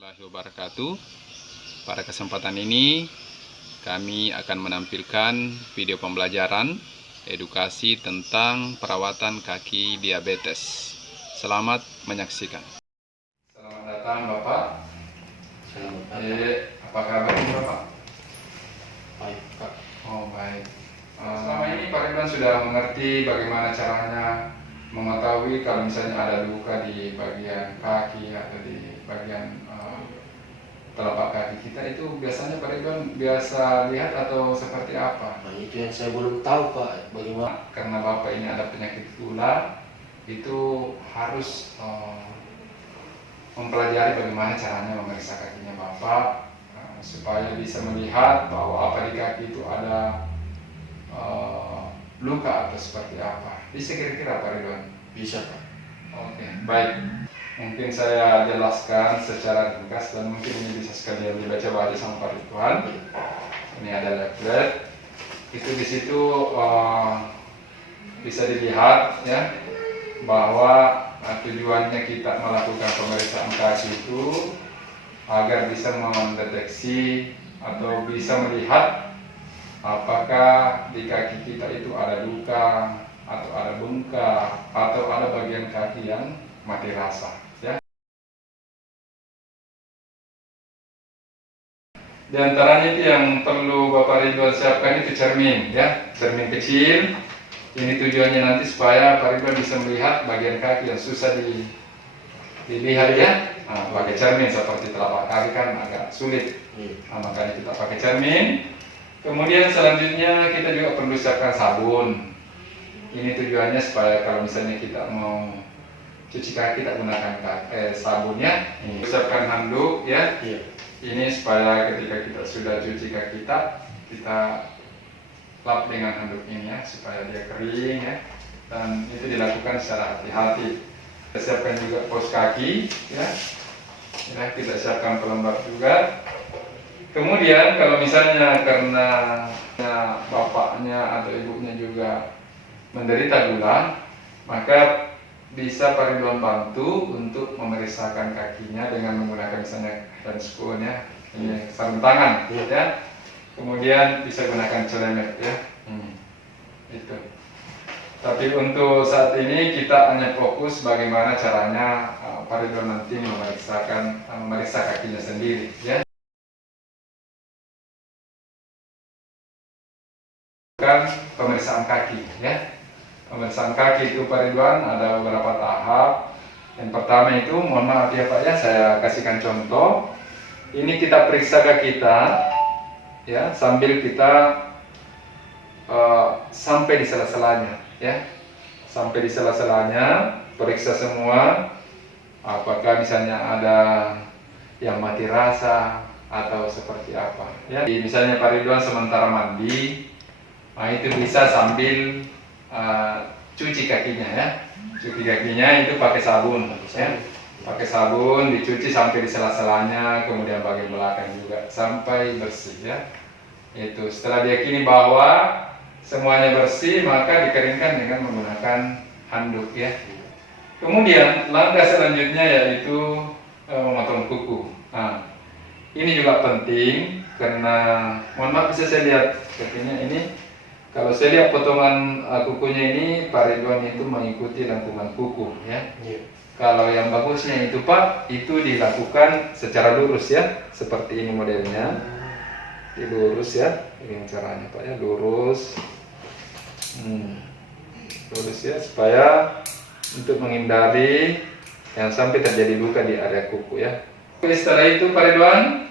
Warahmatullahi wabarakatuh. Pada kesempatan ini kami akan menampilkan video pembelajaran edukasi tentang perawatan kaki diabetes. Selamat menyaksikan. Selamat datang Bapak. Selamat datang. Apa kabar Bapak? Baik, Pak. Oh baik. Selama ini Pak Ridwan sudah mengerti bagaimana caranya mengetahui kalau misalnya ada luka di bagian kaki atau di bagian telapak kaki kita, itu biasanya Pak Ridwan biasa lihat atau seperti apa? Nah, itu yang saya belum tahu, Pak. Bagaimana? Karena Bapak ini ada penyakit gula, itu harus mempelajari bagaimana caranya memeriksa kakinya Bapak supaya bisa melihat bahwa apa di kaki itu ada luka atau seperti apa. Bisa kira-kira Pak Ridwan? Bisa, Pak. Oke, baik. Mungkin saya jelaskan secara ringkas dan mungkin ini bisa sekalian dibaca-baca sama Pak Ridwan. Ini ada leaflet. Itu di situ bisa dilihat ya bahwa tujuannya kita melakukan pemeriksaan kaki itu agar bisa mendeteksi atau bisa melihat apakah di kaki kita itu ada luka atau ada bengkak atau ada bagian kaki yang mati rasa ya. Di antaranya itu yang perlu Bapak Ridwan siapkan itu cermin ya, cermin kecil. Ini tujuannya nanti supaya Pak Ridwan bisa melihat bagian kaki yang susah dilihat ya. Nah, pakai cermin seperti telapak kaki kan agak sulit. Nah, makanya kita pakai cermin. Kemudian selanjutnya kita juga perlu siapkan sabun. Ini tujuannya supaya kalau misalnya kita mau cuci kaki kita gunakan sabunnya. Siapkan handuk ya. Ini supaya ketika kita sudah cuci kaki kita lap dengan handuk ini ya supaya dia kering ya. Dan itu dilakukan secara hati-hati. Kita siapkan juga pos kaki ya. Kita siapkan pelembab juga. Kemudian kalau misalnya karena bapaknya atau ibunya juga menderita gula, maka bisa Pak Ridwan bantu untuk memeriksakan kakinya dengan menggunakan misalnya handscoon ya, ini sarung tangan ya. Kemudian bisa gunakan celemek ya. Itu. Tapi untuk saat ini kita hanya fokus bagaimana caranya Pak Ridwan nanti memeriksa kakinya sendiri ya. Pemeriksaan kaki ya. Pemeriksaan kaki itu Pak Ridwan ada beberapa tahap. Yang pertama itu, mohon maaf ya Pak ya, saya kasihkan contoh. Ini kita periksa kaki kita ya, sambil kita sampai di sela-selanya ya. Sampai di sela-selanya, periksa semua. Apakah misalnya ada yang mati rasa atau seperti apa ya. Misalnya Pak Ridwan sementara mandi, nah itu bisa sambil cuci kakinya ya. Cuci kakinya itu pakai sabun ya. Pakai sabun dicuci sampai di sela-selanya, kemudian bagian belakang juga sampai bersih ya. Itu setelah diyakini bahwa semuanya bersih, maka dikeringkan dengan menggunakan handuk ya. Kemudian langkah selanjutnya yaitu memotong kuku. Nah, ini juga penting karena mohon maaf bisa saya lihat kakinya ini. Kalau saya lihat potongan kukunya ini, Pak Ridwan itu mengikuti lengkungan kuku ya. Kalau yang bagusnya itu Pak, itu dilakukan secara lurus ya, seperti ini modelnya. Dilurus ya, ini caranya Pak ya, lurus. Lurus ya, supaya untuk menghindari yang sampai terjadi luka di area kuku ya. Setelah itu Pak Ridwan,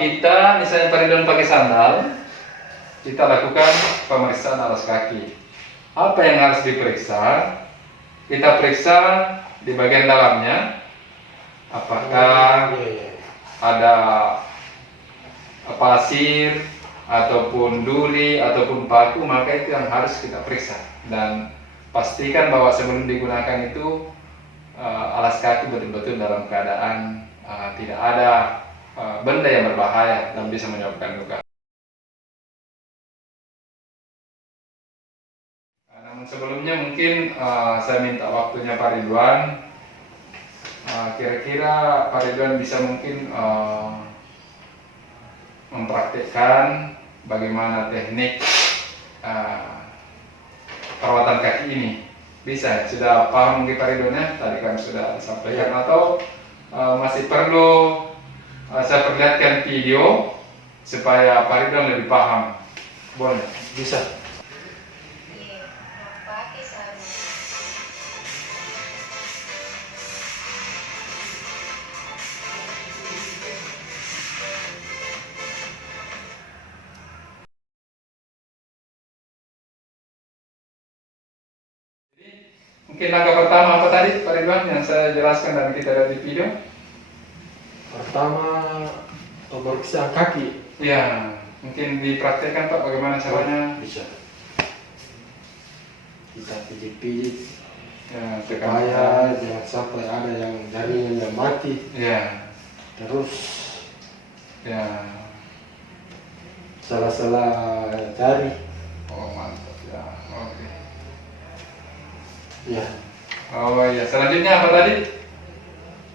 kita misalnya Pak Ridwan pakai sandal, kita lakukan pemeriksaan alas kaki. Apa yang harus diperiksa? Kita periksa di bagian dalamnya, apakah ada pasir ataupun duri ataupun paku, maka itu yang harus kita periksa. Dan pastikan bahwa sebelum digunakan itu alas kaki betul-betul dalam keadaan tidak ada benda yang berbahaya dan bisa menyebabkan luka. Namun sebelumnya mungkin saya minta waktunya Pak Ridwan Kira-kira Pak Ridwan bisa mungkin mempraktikkan bagaimana teknik perawatan kaki ini. Bisa, sudah paham mungkin Pak Ridwan ya? Tadi kan sudah sampaikan, atau masih perlu saya perlihatkan video supaya Pak Ridwan lebih paham? Boleh? Bisa. Mungkin langkah pertama apa tadi Pak Ridwan yang saya jelaskan dan kita lihat di video? Pertama, pemeriksaan kaki. Ya, mungkin dipraktekkan Pak bagaimana caranya? Bisa. Kita pijit-pijit Ya, supaya jangan sampai ada yang jaringan yang mati. Ya, Terus ya. salah-salah jari. Oh mantap ya. Oke. Ya. Oh iya, selanjutnya apa tadi?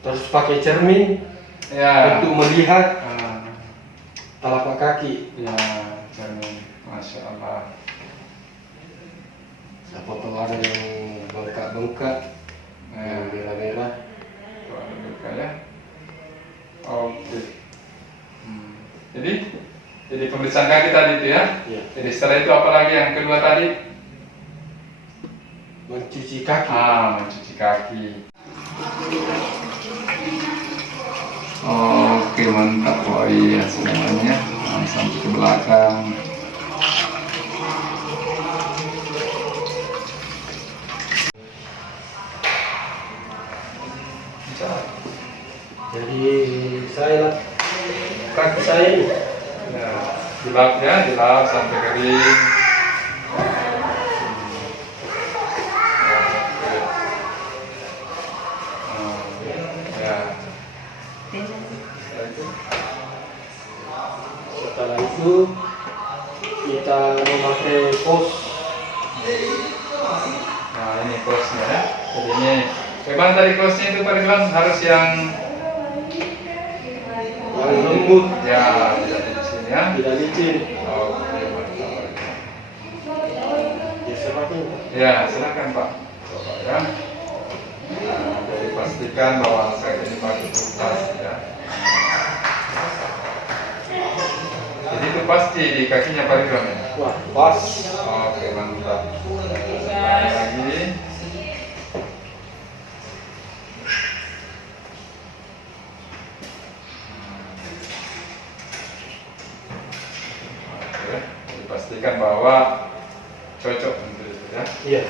Terus pakai cermin Ya. untuk melihat Ah, telapak kaki. ya, cermin. Masya Allah. Siapa tahu ada yang bengkak-bengkak, yang Ya, merah-merah. ada luka ya. Oke. Jadi pemeriksaan kaki tadi itu ya. Ya. Jadi setelah itu apa lagi yang kedua tadi? Mencuci kaki. Mencuci kaki. Oke, mantap. Oh iya, semuanya sampai ke belakang. Jadi saya kaki saya ini Ya, dilap ya, dilap sampai kering. Ya. setelah itu kita memakai pos. Nah, ini close-nya ya. Jadi ini, memang tadi close-nya itu Pak Ridwan harus yang lembut, ya, tidak di sini ya. tidak licin. Oke, mantap. Ya seperti itu. Ya, silakan Pak. Coba ya. Nah, jadi pastikan bahwa saya ini pakai tuntas ya. Jadi itu pasti di kakinya Pak Ridwan ya. Wah, pas. Oke, mantap. Lagi. Oke, dipastikan bahwa cocok untuk itu ya. Iya.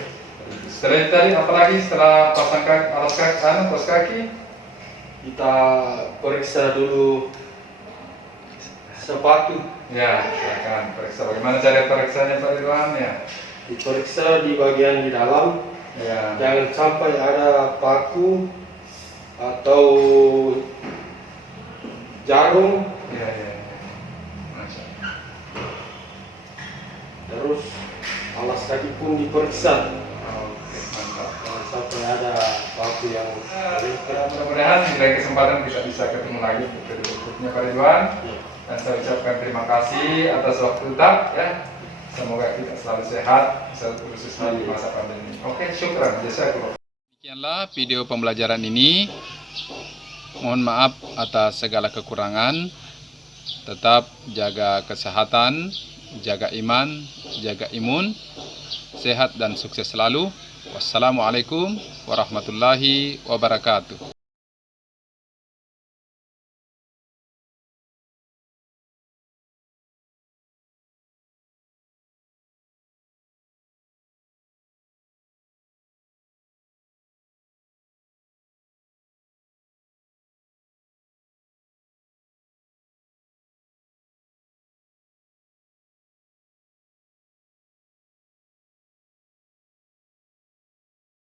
Setelah itu tadi apa lagi setelah pasang kaki, alas kaki, pos kaki? Kita periksa dulu sepatu. Ya, silakan periksa. Bagaimana cara periksanya Pak Ridwan ya? Diperiksa di bagian di dalam. Ya. Jangan sampai ada paku atau jarum. Ya, ya, ya. Masya Allah. Terus alas kaki pun diperiksa. Oke, mantap. Jangan sampai ada paku yang Mudah-mudahan di lain kesempatan kita bisa ketemu lagi di video berikutnya Pak Ridwan. Ya. Dan saya ucapkan terima kasih atas waktu tak ya. Semoga kita selalu sehat, khususnya di masa pandemi. Oke, syukran. Jazakallah. Demikianlah video pembelajaran ini. Mohon maaf atas segala kekurangan. Tetap jaga kesehatan, jaga iman, jaga imun, sehat dan sukses selalu. Wassalamualaikum warahmatullahi wabarakatuh.